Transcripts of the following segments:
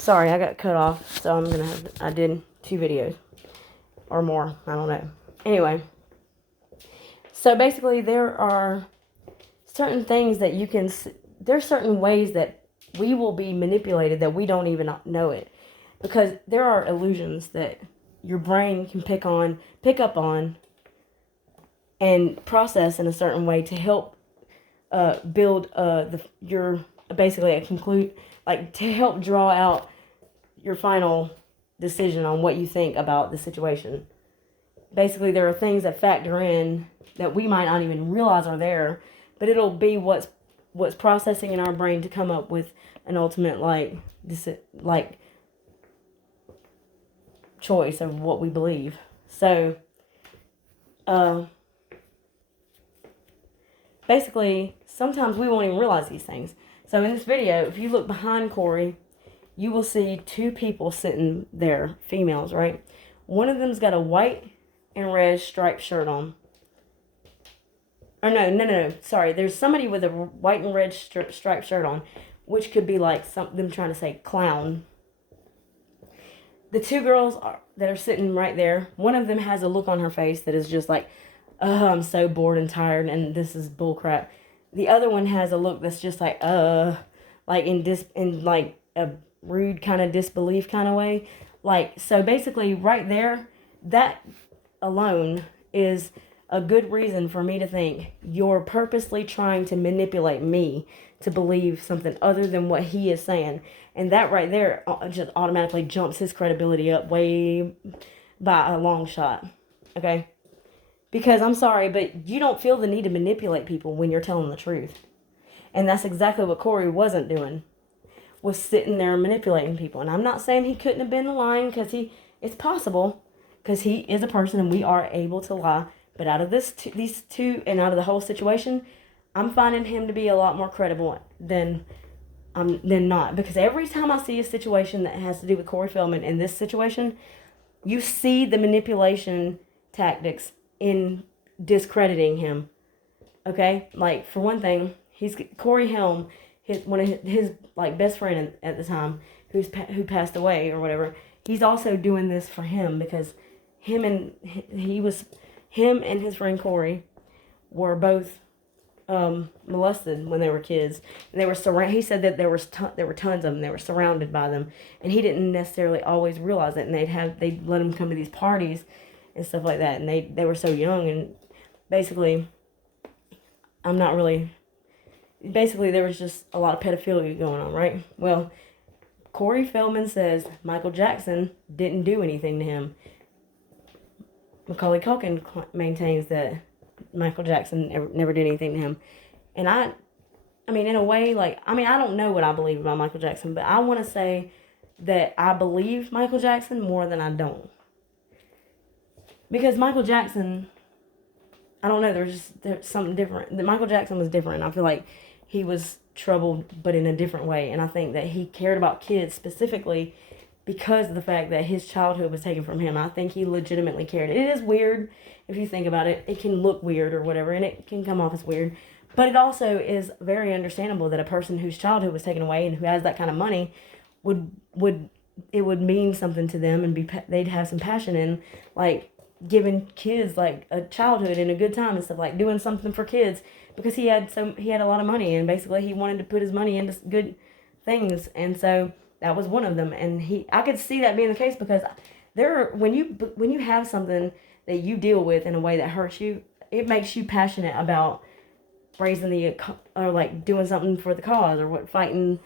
Sorry, I got cut off, so I did 2 videos or more. I don't know. Anyway, so basically there are certain things that there's certain ways that we will be manipulated that we don't even know it. Because there are illusions that your brain can pick up on, and process in a certain way to help build your basically a conclude, like to help draw out your final decision on what you think about the situation. Basically, there are things that factor in that we might not even realize are there, but it'll be what's processing in our brain to come up with an ultimate like choice of what we believe. So, basically, sometimes we won't even realize these things. So in this video, if you look behind Corey, you will see 2 people sitting there, females, right? One of them's got a white and red striped shirt on. Or no, sorry. There's somebody with a white and red striped shirt on, which could be like them trying to say clown. The 2 girls that are sitting right there, one of them has a look on her face that is just like, I'm so bored and tired and this is bullcrap. The other one has a look that's just like in like a rude kind of disbelief kind of way. Like, so basically right there, that alone is a good reason for me to think you're purposely trying to manipulate me to believe something other than what he is saying. And that right there just automatically jumps his credibility up way by a long shot. Okay? Because I'm sorry, but you don't feel the need to manipulate people when you're telling the truth. And that's exactly what Corey wasn't doing. Was sitting there manipulating people. And I'm not saying he couldn't have been lying, because it's possible, because he is a person and we are able to lie. But out of these 2 and out of the whole situation, I'm finding him to be a lot more credible than not. Because every time I see a situation that has to do with Corey Feldman in this situation, you see the manipulation tactics in discrediting him. Okay? Like, for one thing, he's Corey Helm, one of his like best friend at the time, who passed away or whatever. He's also doing this for him because him and his friend Corey were both molested when they were kids. And they were he said that there were tons of them. They were surrounded by them, and he didn't necessarily always realize it. And they'd let him come to these parties and stuff like that. And they were so young, and basically, there was just a lot of pedophilia going on, right? Well, Corey Feldman says Michael Jackson didn't do anything to him. Macaulay Culkin maintains that Michael Jackson never did anything to him. And I mean, in a way, I don't know what I believe about Michael Jackson, but I want to say that I believe Michael Jackson more than I don't. Because Michael Jackson, I don't know, there's something different. Michael Jackson was different. I feel like he was troubled, but in a different way. And I think that he cared about kids specifically because of the fact that his childhood was taken from him. I think he legitimately cared. It is weird if you think about it. It can look weird or whatever, and it can come off as weird. But it also is very understandable that a person whose childhood was taken away and who has that kind of money would mean something to them, and they'd have some passion in, like, giving kids like a childhood and a good time and stuff, like doing something for kids, because he had a lot of money, and basically he wanted to put his money into good things, and so that was one of them. And I could see that being the case, because when you have something that you deal with in a way that hurts you, it makes you passionate about raising or like doing something for the cause, or fighting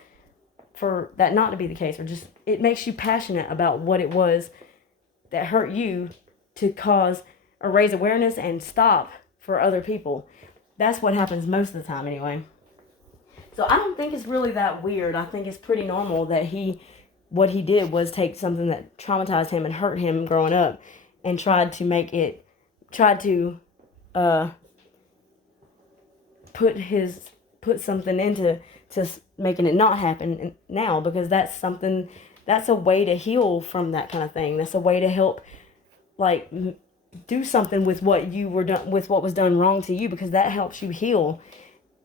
for that not to be the case, or just it makes you passionate about what it was that hurt you to cause or raise awareness and stop for other people. That's what happens most of the time anyway. So I don't think it's really that weird. I think it's pretty normal that what he did was take something that traumatized him and hurt him growing up and tried to put something into making it not happen now, because that's a way to heal from that kind of thing. That's a way to help, like, do something with what was done wrong to you, because that helps you heal.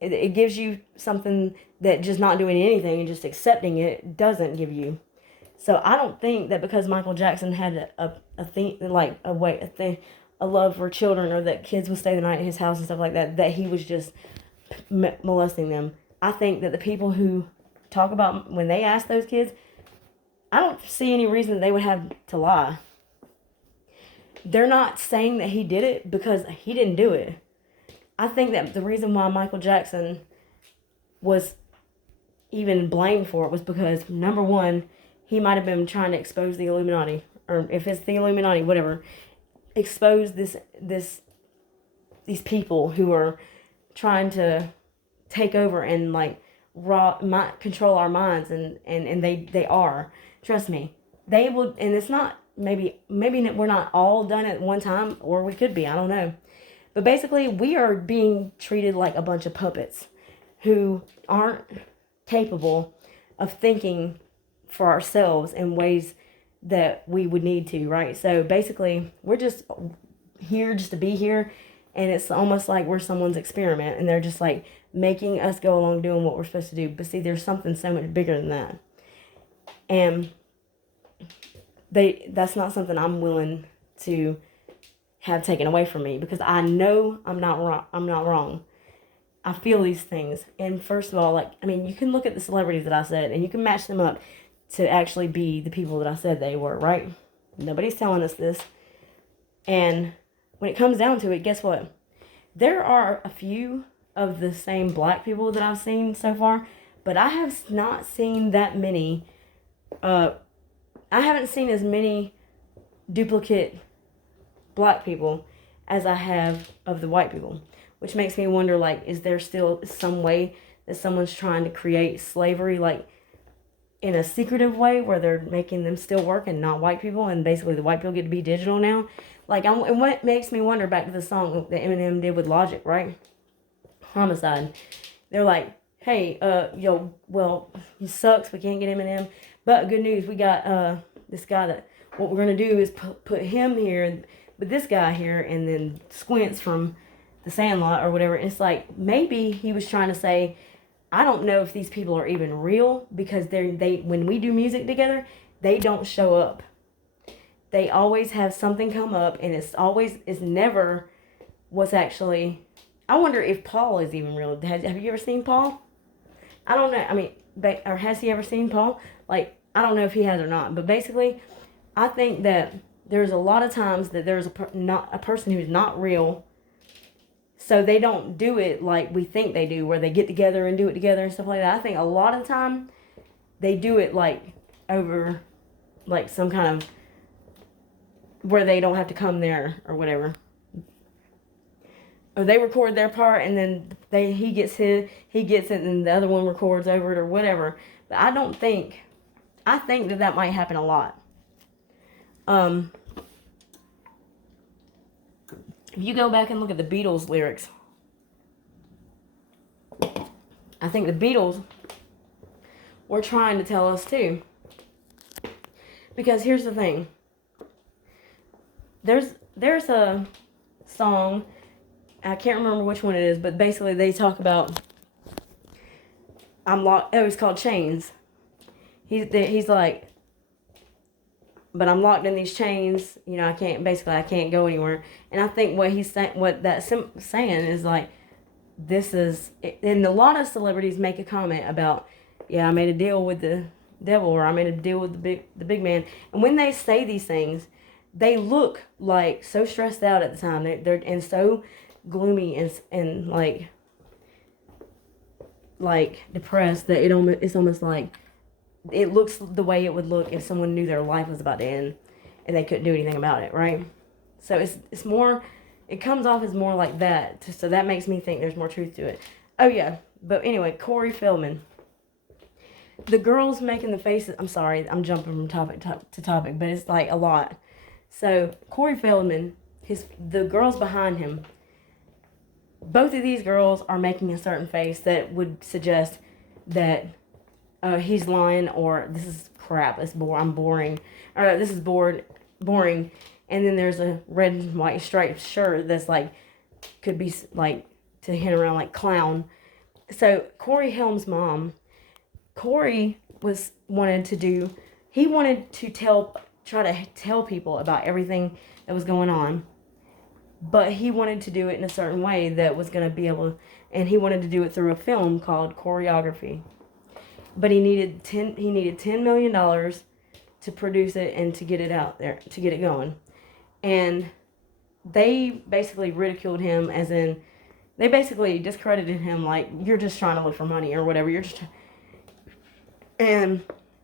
It gives you something that just not doing anything and just accepting it doesn't give you. So I don't think that because Michael Jackson had a thing, like a love for children, or that kids would stay the night at his house and stuff like that, that he was just molesting them. I think that the people who talk about, when they ask those kids, I don't see any reason that they would have to lie. They're not saying that he did it because he didn't do it. I think that the reason why Michael Jackson was even blamed for it was because, number one, he might have been trying to expose the Illuminati, or if it's the Illuminati, whatever, expose these people who are trying to take over and like control our minds, and they are. Trust me, they will. And it's not, maybe we're not all done at one time, or we could be, I don't know. But basically, we are being treated like a bunch of puppets who aren't capable of thinking for ourselves in ways that we would need to, right? So basically, we're just here just to be here, and it's almost like we're someone's experiment, and they're just like making us go along doing what we're supposed to do. But see, there's something so much bigger than that. And that's not something I'm willing to have taken away from me, because I know I'm not wrong. I feel these things. And first of all, like, I mean, you can look at the celebrities that I said, and you can match them up to actually be the people that I said they were, right? Nobody's telling us this. And when it comes down to it, guess what? There are a few of the same black people that I've seen so far, but I have not seen that many. I haven't seen as many duplicate black people as I have of the white people, which makes me wonder, like, is there still some way that someone's trying to create slavery, like, in a secretive way, where they're making them still work and not white people, and basically the white people get to be digital now? Like, and what makes me wonder, back to the song that Eminem did with Logic, right? Homicide. They're like, hey, well, he sucks, we can't get Eminem, but good news, we got this guy that, what we're going to do is put him here, with this guy here, and then Squints from The Sandlot or whatever. It's like, maybe he was trying to say, I don't know if these people are even real, because they when we do music together, they don't show up. They always have something come up, and it's never what's actually. I wonder if Paul is even real. Have you ever seen Paul? I don't know. I mean, or has he ever seen Paul? Like, I don't know if he has or not. But basically, I think that there's a lot of times that there's not a person who's not real. So they don't do it like we think they do, where they get together and do it together and stuff like that. I think a lot of the time they do it like over, like some kind of, where they don't have to come there or whatever. Or they record their part, and then he gets it, and the other one records over it or whatever. But I think that might happen a lot. If you go back and look at the Beatles lyrics, I think the Beatles were trying to tell us too. Because here's the thing. There's a song, I can't remember which one it is, but basically they talk about, it's called Chains. He's like, but I'm locked in these chains, you know, I can't go anywhere. And I think what he's saying, what that's saying is like, this is, and a lot of celebrities make a comment about, yeah, I made a deal with the devil, or I made a deal with the big man. And when they say these things, they look like so stressed out at the time. They're and so gloomy and like depressed that it's almost like, it looks the way it would look if someone knew their life was about to end and they couldn't do anything about it, right? So it's more, it comes off as more like that. So that makes me think there's more truth to it. Oh yeah, but anyway, Corey Feldman. The girls making the faces, I'm sorry, I'm jumping from topic to topic, but it's like a lot. So Corey Feldman, the girls behind him, both of these girls are making a certain face that would suggest that he's lying, or this is crap, I'm boring, or this is boring. And then there's a red and white striped shirt that's like, could be like to hint around like clown. So Corey Helm's mom, Corey wanted to do he wanted to try to tell people about everything that was going on, but he wanted to do it in a certain way that was going to be able, and he wanted to do it through a film called Choreography. But he needed $10 million to produce it and to get it out there, to get it going. And they basically ridiculed him, as in, they basically discredited him, like, you're just trying to look for money or whatever. And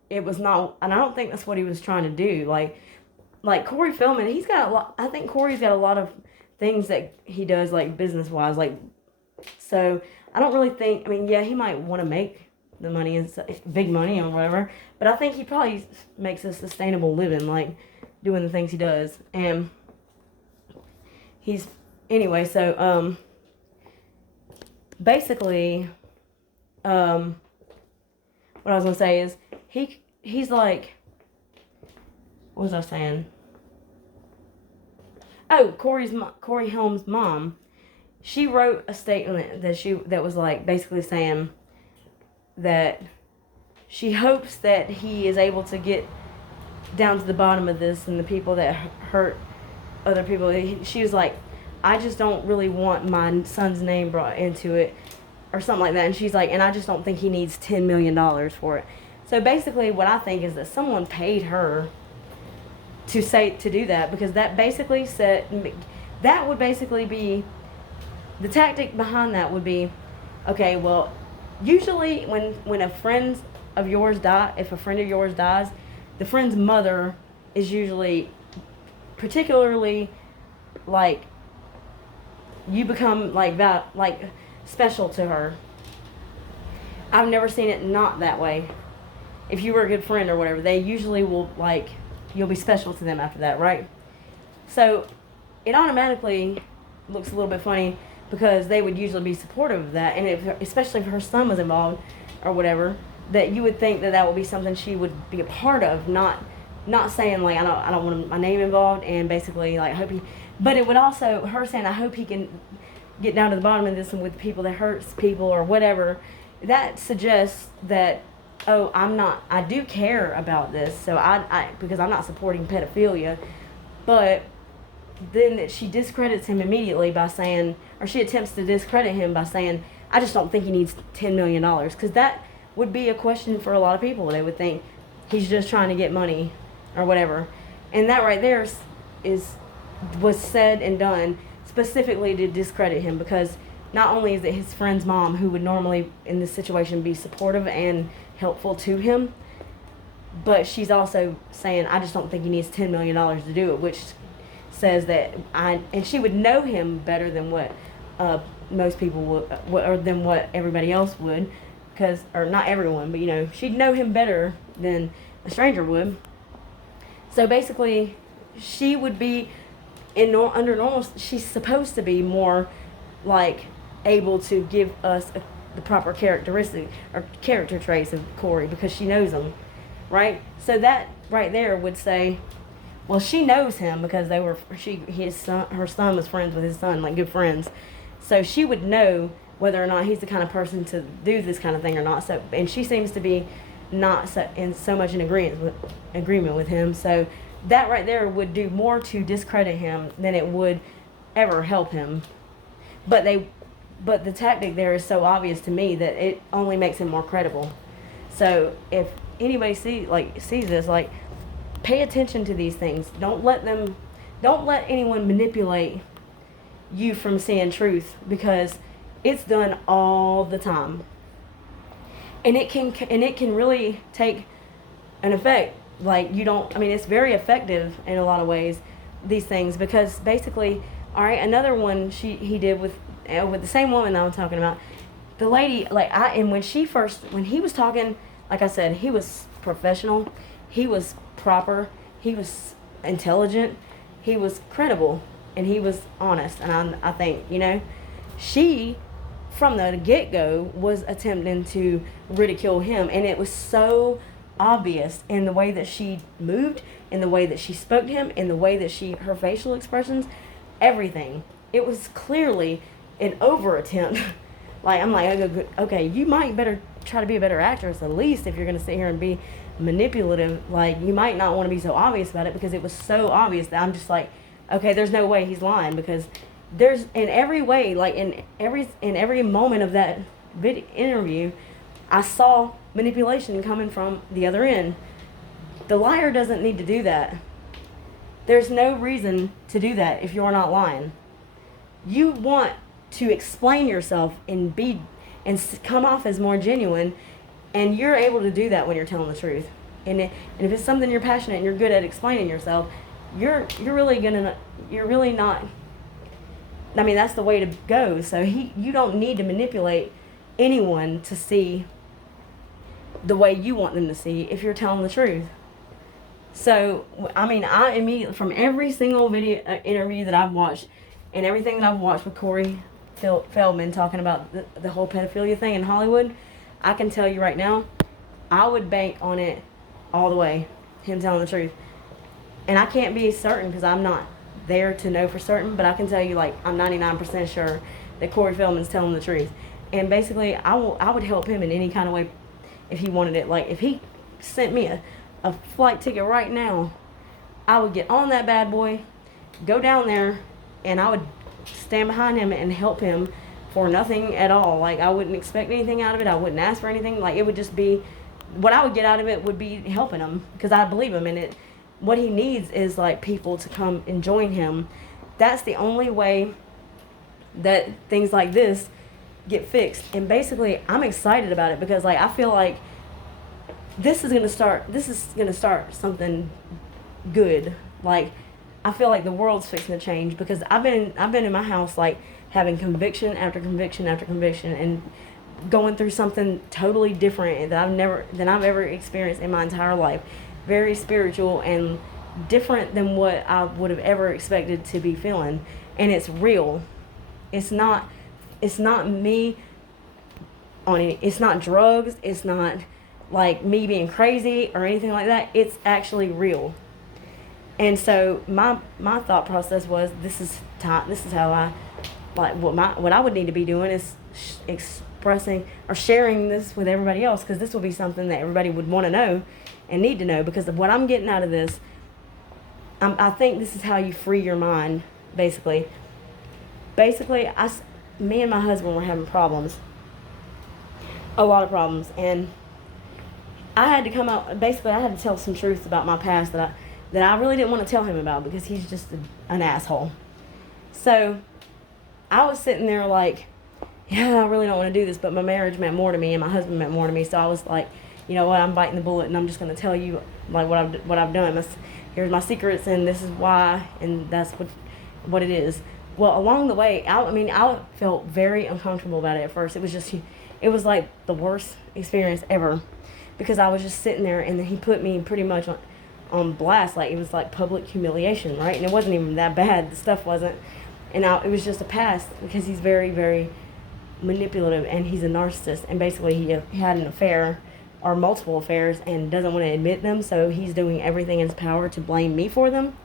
it was not, and I don't think that's what he was trying to do. Like Corey Feldman, he's got a lot, I think Corey's got a lot of things that he does, like, business-wise, like, so I don't really think, I mean, yeah, he might want to make the money and big money or whatever, but I think he probably makes a sustainable living, like, doing the things he does. And he's, anyway, so, basically, what I was going to say is, he's like, what was I saying? Oh, Corey Helm's mom, she wrote a statement that was like basically saying that she hopes that he is able to get down to the bottom of this and the people that hurt other people. She was like, I just don't really want my son's name brought into it or something like that. And she's like, and I just don't think he needs $10 million for it. So basically what I think is that someone paid her to do that, because that basically that would basically be, the tactic behind that would be, okay, well, usually when a friend of yours if a friend of yours dies, the friend's mother is usually particularly, like, you become like special to her. I've never seen it not that way. If you were a good friend or whatever, they usually will, like, you'll be special to them after that, right? So it automatically looks a little bit funny, because they would usually be supportive of that, and especially if her son was involved or whatever, that you would think that would be something she would be a part of, not saying like, I don't want my name involved, and basically like, I hope he, but it would also, her saying, I hope he can get down to the bottom of this and with people that hurts people or whatever, that suggests that, oh, I do care about this, so I because I'm not supporting pedophilia, but then she discredits him immediately by saying, or she attempts to discredit him by saying, I just don't think he needs $10 million, because that would be a question for a lot of people. They would think he's just trying to get money or whatever, and that right there was said and done specifically to discredit him, because not only is it his friend's mom, who would normally in this situation be supportive and helpful to him, but she's also saying, I just don't think he needs $10 million to do it, which says that and she would know him better than what most people would, or than what everybody else would, or not everyone, but she'd know him better than a stranger would. So basically, she would be under normal. She's supposed to be more like able to give us the proper characteristic or character traits of Corey, because she knows him, right? So that right there would say, well, she knows him because her son was friends with his son, like good friends. So she would know whether or not he's the kind of person to do this kind of thing or not. So, and she seems to be not so much in agreement with him. So that right there would do more to discredit him than it would ever help him. But the tactic there is so obvious to me that it only makes him more credible. So if anybody sees this, like, pay attention to these things. Don't let anyone manipulate you from seeing truth, because it's done all the time. And it can really take an effect. Like, it's very effective in a lot of ways, these things, because basically, all right, another one he did with the same woman that I'm talking about, the lady, when he was talking, like I said, he was professional, he was proper, he was intelligent, he was credible, and he was honest. And I think, she, from the get-go, was attempting to ridicule him, and it was so obvious in the way that she moved, in the way that she spoke to him, in the way that her facial expressions, everything. It was clearly an over attempt. Like, I'm like, okay, you might better try to be a better actress, at least, if you're going to sit here and be manipulative. Like, you might not want to be so obvious about it, because it was so obvious that I'm just like, okay, there's no way he's lying, because there's, in every way, like in every moment of that interview, I saw manipulation coming from the other end. The liar doesn't need to do that. There's no reason to do that if you're not lying. You want to explain yourself and come off as more genuine, and you're able to do that when you're telling the truth. And if it's something you're passionate and you're good at explaining yourself, you're really not. I mean, that's the way to go. So you don't need to manipulate anyone to see the way you want them to see if you're telling the truth. So, I mean, I immediately, from every single video interview that I've watched, and everything that I've watched with Corey Feldman talking about the whole pedophilia thing in Hollywood, I can tell you right now, I would bank on it all the way, him telling the truth. And I can't be certain because I'm not there to know for certain, but I can tell you, like, I'm 99% sure that Corey Feldman's telling the truth. And basically, I would help him in any kind of way if he wanted it. Like, if he sent me a flight ticket right now, I would get on that bad boy, go down there, and I would stand behind him and help him for nothing at all. Like, I wouldn't expect anything out of it. I wouldn't ask for anything. Like, it would just be, what I would get out of it would be helping him, because I believe him in it. What he needs is, like, people to come and join him. That's the only way that things like this get fixed. And basically, I'm excited about it, because, like, I feel like this is gonna start something good. Like, I feel like the world's fixing to change, because I've been in my house, like, having conviction after conviction after conviction, and going through something totally different than I've ever experienced in my entire life. Very spiritual and different than what I would have ever expected to be feeling. And it's real. It's not me on it. It's not drugs. It's not like me being crazy or anything like that. It's actually real. And so my thought process was, this is how I, like, what I would need to be doing is expressing or sharing this with everybody else, because this will be something that everybody would want to know and need to know, because of what I'm getting out of this. I think this is how you free your mind, basically. Me and my husband were having problems, a lot of problems, and I had to come out. Basically, I had to tell some truths about my past that I really didn't want to tell him about, because he's just an asshole. So I was sitting there like, yeah, I really don't want to do this, but my marriage meant more to me, and my husband meant more to me. So I was like, you know what, I'm biting the bullet, and I'm just going to tell you, like, what I've done. Here's my secrets, and this is why, and that's what it is. Well, along the way, I felt very uncomfortable about it at first. It was like the worst experience ever, because I was just sitting there, and then he put me pretty much on blast. Like, it was like public humiliation, right? And it wasn't even that bad. The stuff wasn't. And it was just a past, because he's very, very manipulative, and he's a narcissist. And basically, he had an affair, or multiple affairs, and doesn't want to admit them. So he's doing everything in his power to blame me for them.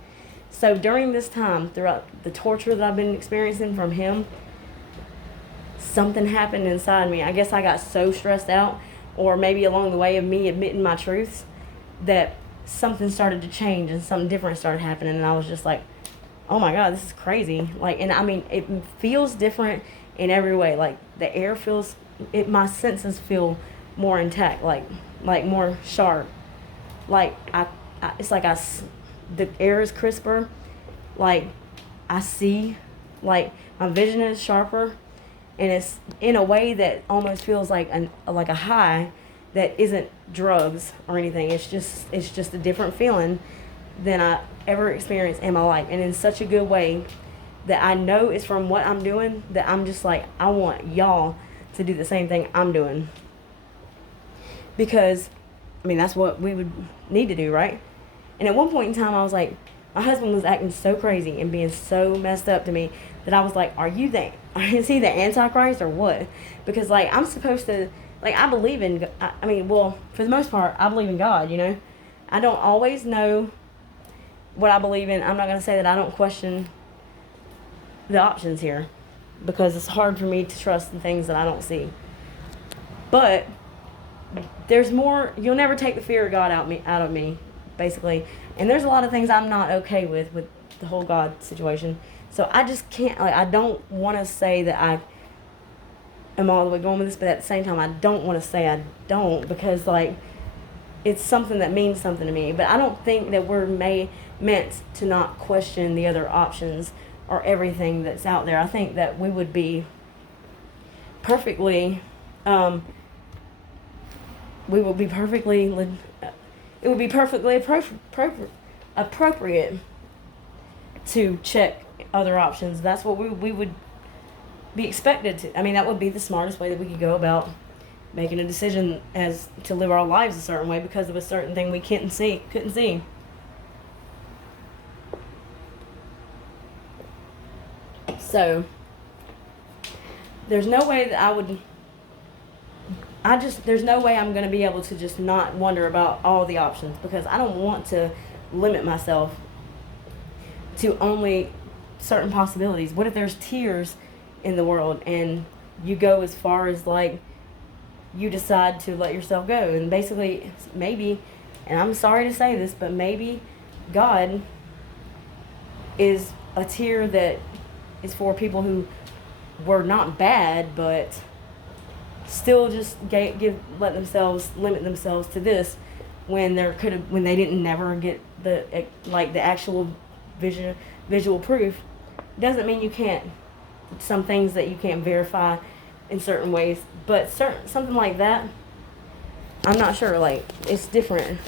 So during this time, throughout the torture that I've been experiencing from him, something happened inside me. I guess I got so stressed out, or maybe along the way of me admitting my truths, that something started to change and something different started happening. And I was just like, oh my God, this is crazy. Like, and I mean, it feels different in every way. Like, the air feels, my senses feel more intact, like more sharp. Like, it's like the air is crisper. Like, I see, like, my vision is sharper, and it's in a way that almost feels like a high that isn't drugs or anything. It's just a different feeling than I ever experienced in my life, and in such a good way that I know it's from what I'm doing, that I'm just like, I want y'all to do the same thing I'm doing. Because, I mean, that's what we would need to do, right? And at one point in time, I was like, my husband was acting so crazy and being so messed up to me that I was like, is he the Antichrist or what? Because, like, I'm supposed to, like, I believe in, well, for the most part, I believe in God, you know? I don't always know what I believe in. I'm not going to say that I don't question the options here, because it's hard for me to trust in things that I don't see. But there's more. You'll never take the fear of God out of me, basically. And there's a lot of things I'm not okay with the whole God situation. So I just can't, like, I don't want to say that I am all the way going with this, but at the same time, I don't want to say I don't, because, like, it's something that means something to me. But I don't think that we're meant to not question the other options or everything that's out there. I think that we would be perfectly, we would be perfectly, it would be perfectly appropriate to check other options. That's what we would be expected to. I mean, that would be the smartest way that we could go about making a decision as to live our lives a certain way because of a certain thing we couldn't see. So there's no way that there's no way I'm going to be able to just not wonder about all the options, because I don't want to limit myself to only certain possibilities. What if there's tears in the world and you go as far as, like, you decide to let yourself go? And basically, maybe, and I'm sorry to say this, but maybe God is a tear that is for people who were not bad, but still just limit themselves to this when they didn't never get the actual visual proof. Doesn't mean you can't, some things that you can't verify in certain ways, but something like that, I'm not sure, like, it's different.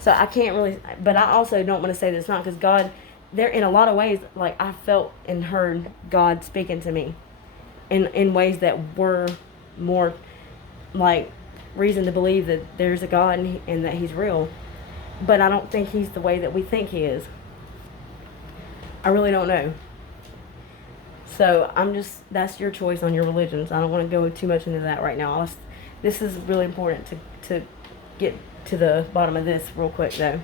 So I can't really, but I also don't want to say that it's not, because God, there, in a lot of ways, like, I felt and heard God speaking to me in ways that were more like reason to believe that there's a God and that he's real. But I don't think he's the way that we think he is. I really don't know. So that's your choice on your religions. I don't want to go too much into that right now. This is really important to get to the bottom of this real quick, though.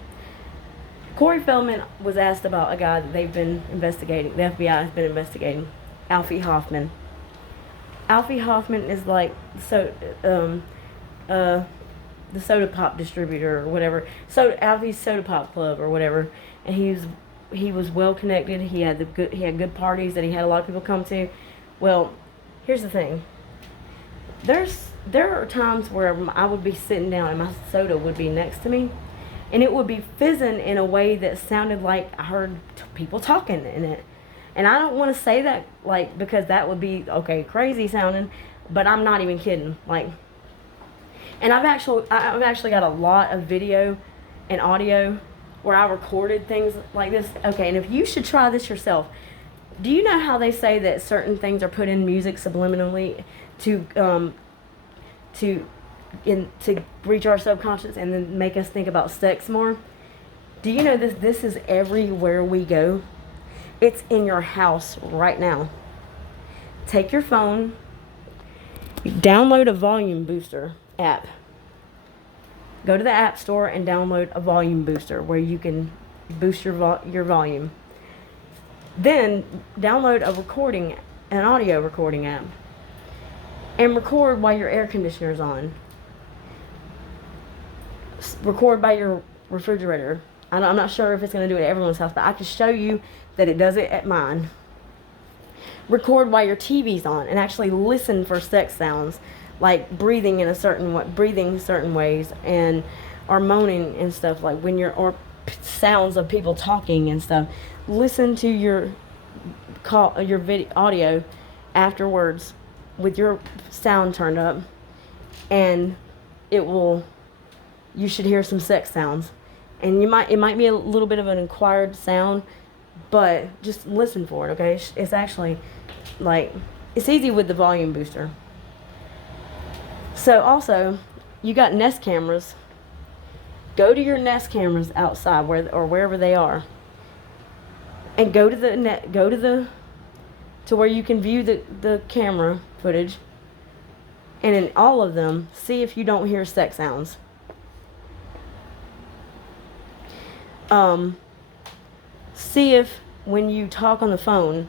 Corey Feldman was asked about a guy that they've been investigating. The FBI has been investigating, Alfie Hoffman. Alfie Hoffman is like the soda pop distributor or whatever. Alfie's Soda Pop Club or whatever, and he was well connected. He had good parties that he had a lot of people come to. Well, here's the thing. There are times where I would be sitting down and my soda would be next to me, and it would be fizzing in a way that sounded like I heard people talking in it. And I don't want to say that, like, because that would be, okay, crazy sounding, but I'm not even kidding. Like, and I've actually got a lot of video and audio where I recorded things like this. Okay, and if you should try this yourself, do you know how they say that certain things are put in music subliminally to reach our subconscious and then make us think about sex more? Do you know this is everywhere we go? It's in your house right now. Take your phone, download a volume booster app. Go to the App Store and download a volume booster where you can boost your volume. Then download an audio recording app, and record while your air conditioner is on. Record by your refrigerator. I'm not sure if it's going to do it at everyone's house, but I can show you that it does it at mine. Record while your TV's on and actually listen for sex sounds, like breathing certain ways, and or moaning and stuff, like or sounds of people talking and stuff. Listen to your video audio afterwards with your sound turned up, and you should hear some sex sounds. And it might be a little bit of an acquired sound, but just listen for it, okay? It's actually, like, it's easy with the volume booster. So also, you got Nest cameras. Go to your Nest cameras outside or wherever they are, and go to where you can view the camera footage, and in all of them, see if you don't hear sex sounds. See if when you talk on the phone,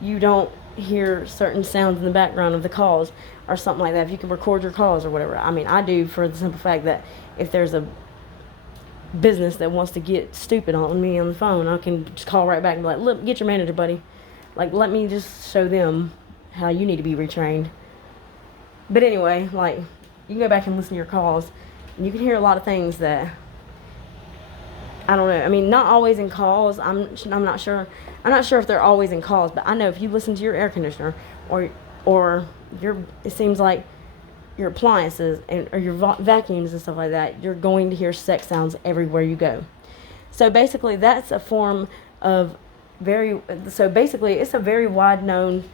you don't hear certain sounds in the background of the calls or something like that. If you can record your calls or whatever. I mean, I do, for the simple fact that if there's a business that wants to get stupid on me on the phone, I can just call right back and be like, look, get your manager, buddy. Like, let me just show them how you need to be retrained. But anyway, like, you can go back and listen to your calls, and you can hear a lot of things that, I don't know. I mean, not always in calls. I'm not sure. I'm not sure if they're always in calls, but I know if you listen to your air conditioner or it seems like your appliances or your vacuums and stuff like that, you're going to hear sex sounds everywhere you go. So basically, that's a form of basically, it's a very wide known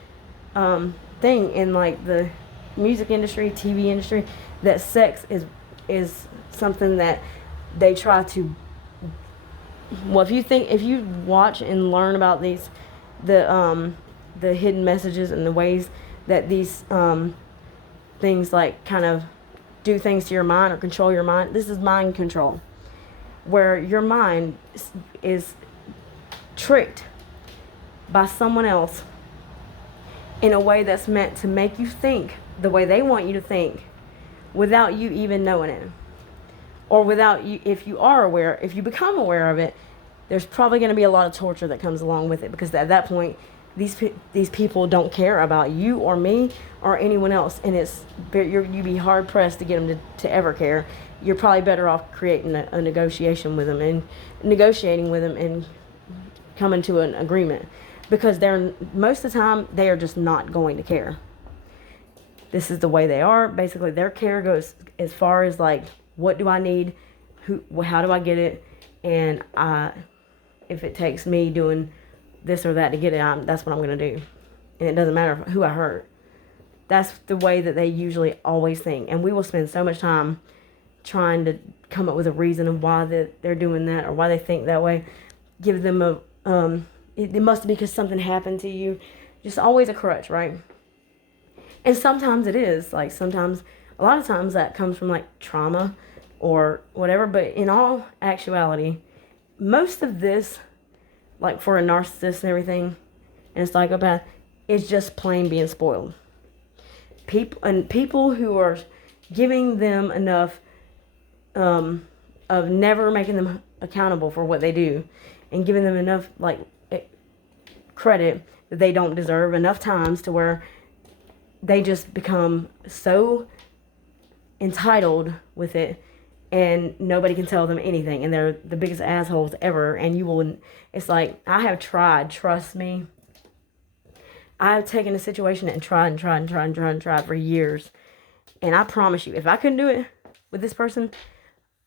thing in like the music industry, TV industry, that sex is something that they try to. Well, if you watch and learn about the hidden messages and the ways that these things like kind of do things to your mind or control your mind, this is mind control, where your mind is tricked by someone else in a way that's meant to make you think the way they want you to think without you even knowing it. Or without you, if you become aware of it, there's probably going to be a lot of torture that comes along with it, because at that point, these people don't care about you or me or anyone else, and you'd be hard pressed to get them to ever care. You're probably better off creating a negotiation with them and negotiating with them and coming to an agreement, because most of the time they are just not going to care. This is the way they are. Basically, their care goes as far as like, what do I need? How do I get it? And if it takes me doing this or that to get it, that's what I'm going to do. And it doesn't matter who I hurt. That's the way that they usually always think. And we will spend so much time trying to come up with a reason of why they're doing that or why they think that way. Give them it must be because something happened to you. Just always a crutch, right? And sometimes it is. Like, a lot of times that comes from like trauma or whatever, but in all actuality, most of this, like for a narcissist and everything, and a psychopath, is just plain being spoiled. People who are giving them enough of never making them accountable for what they do, and giving them enough like credit that they don't deserve enough times to where they just become so entitled with it, and nobody can tell them anything, and they're the biggest assholes ever. And it's like, I have tried, trust me, I've taken a situation and tried for years, and I promise you, if I couldn't do it with this person,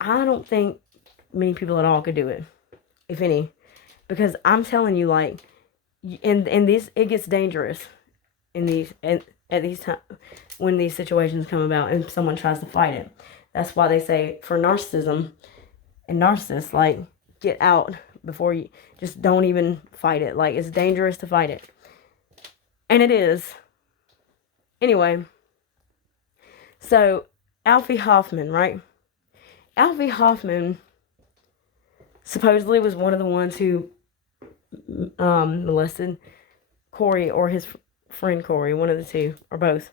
I don't think many people at all could do it, if any, because I'm telling you, like, in these, it gets dangerous in these, at these times when these situations come about and someone tries to fight it. That's why they say for narcissism and narcissists, like, get out before you, just don't even fight it. Like, it's dangerous to fight it. And it is. Anyway, so Alfie Hoffman, right? Alfie Hoffman supposedly was one of the ones who molested Corey or his friend Corey, one of the two, or both.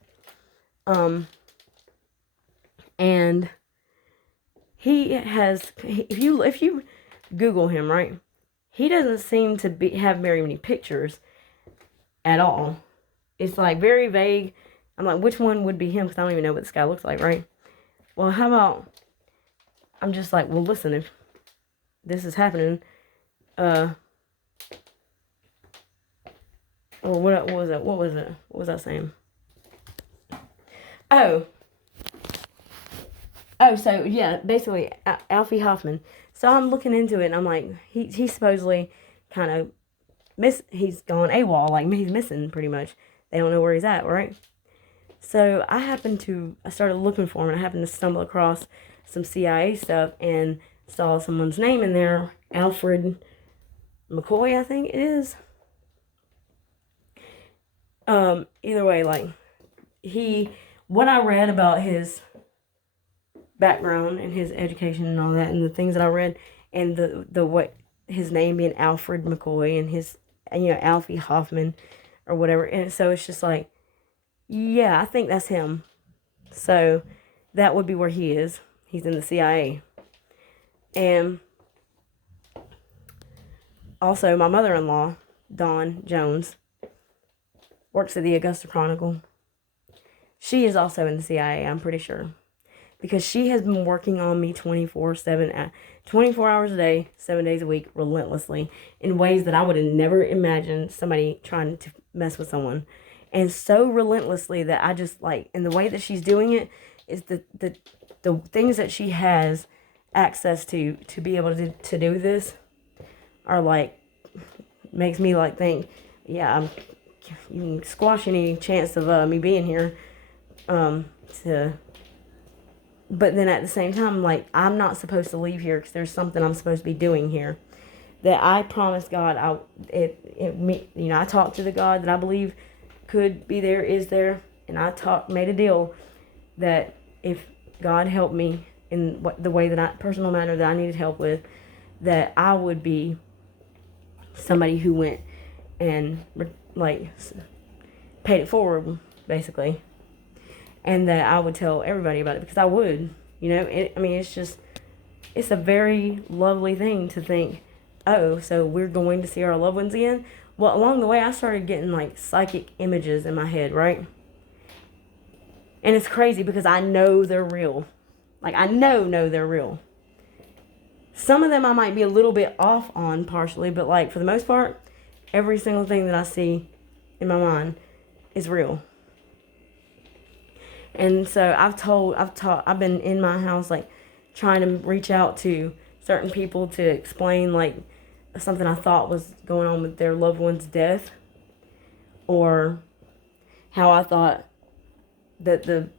And he has, if you Google him, right, he doesn't seem to have very many pictures at all. It's like very vague. I'm like, which one would be him? Because I don't even know what this guy looks like, right? Well, how about, I'm just like, well, listen, if this is happening, or what was it? What was it? What was I saying? Oh, so yeah, basically Alfie Hoffman. So I'm looking into it, and I'm like, he's supposedly kind of he's gone AWOL, like he's missing pretty much. They don't know where he's at, right? So I started looking for him, and I happened to stumble across some CIA stuff and saw someone's name in there, Alfred McCoy, I think it is. Either way, like, what I read about his background and his education and all that, and the things that I read, and the what his name being Alfred McCoy, and his, Alfie Hoffman or whatever. And so it's just like, yeah, I think that's him. So that would be where he is. He's in the CIA. And also, my mother-in-law, Dawn Jones, works at the Augusta Chronicle. She is also in the CIA, I'm pretty sure. Because she has been working on me 24/7, 24 hours a day, 7 days a week, relentlessly, in ways that I would have never imagined somebody trying to mess with someone. And so relentlessly that I just like, and the way that she's doing it is the things that she has access to be able to do this are like, makes me like think, yeah, you can squash any chance of me being here. But then at the same time, like, I'm not supposed to leave here because there's something I'm supposed to be doing here. That I promised God, I talked to the God that I believe could be there, is there, and I made a deal that if God helped me in the way that personal matter that I needed help with, that I would be somebody who went and like paid it forward, basically, and that I would tell everybody about it because I would, it's a very lovely thing to think, oh, so we're going to see our loved ones again. Well, along the way, I started getting like psychic images in my head, right? And it's crazy because I know they're real. Like, I know they're real. Some of them I might be a little bit off on partially, but like for the most part, every single thing that I see in my mind is real. And so I've been in my house like trying to reach out to certain people to explain like something I thought was going on with their loved one's death, or how I thought that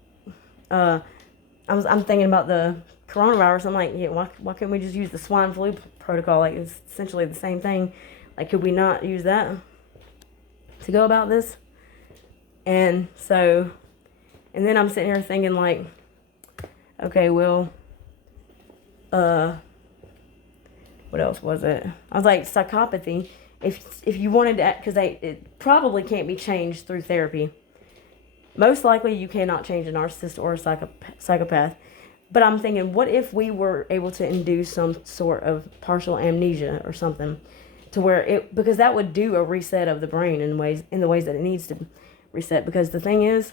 I'm thinking about the coronavirus. I'm like, yeah, why can't we just use the swine flu protocol? Like, it's essentially the same thing. Like, could we not use that to go about this? And then I'm sitting here thinking like, okay, well, what else was it? I was like, psychopathy. If you wanted to, because it probably can't be changed through therapy. Most likely, you cannot change a narcissist or a psychopath. But I'm thinking, what if we were able to induce some sort of partial amnesia or something, to where because that would do a reset of the brain in the ways that it needs to reset. Because the thing is,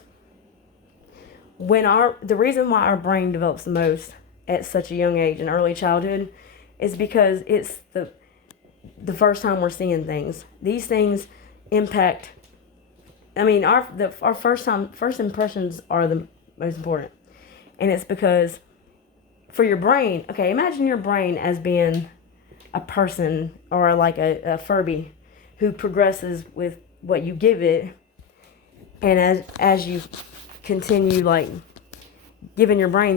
the reason why our brain develops the most at such a young age in early childhood is because it's the first time we're seeing things. These things impact. I mean, our first impressions are the most important, and it's because for your brain. Okay, imagine your brain as being a person or like a Furby who progresses with what you give it, and as you continue like giving your brain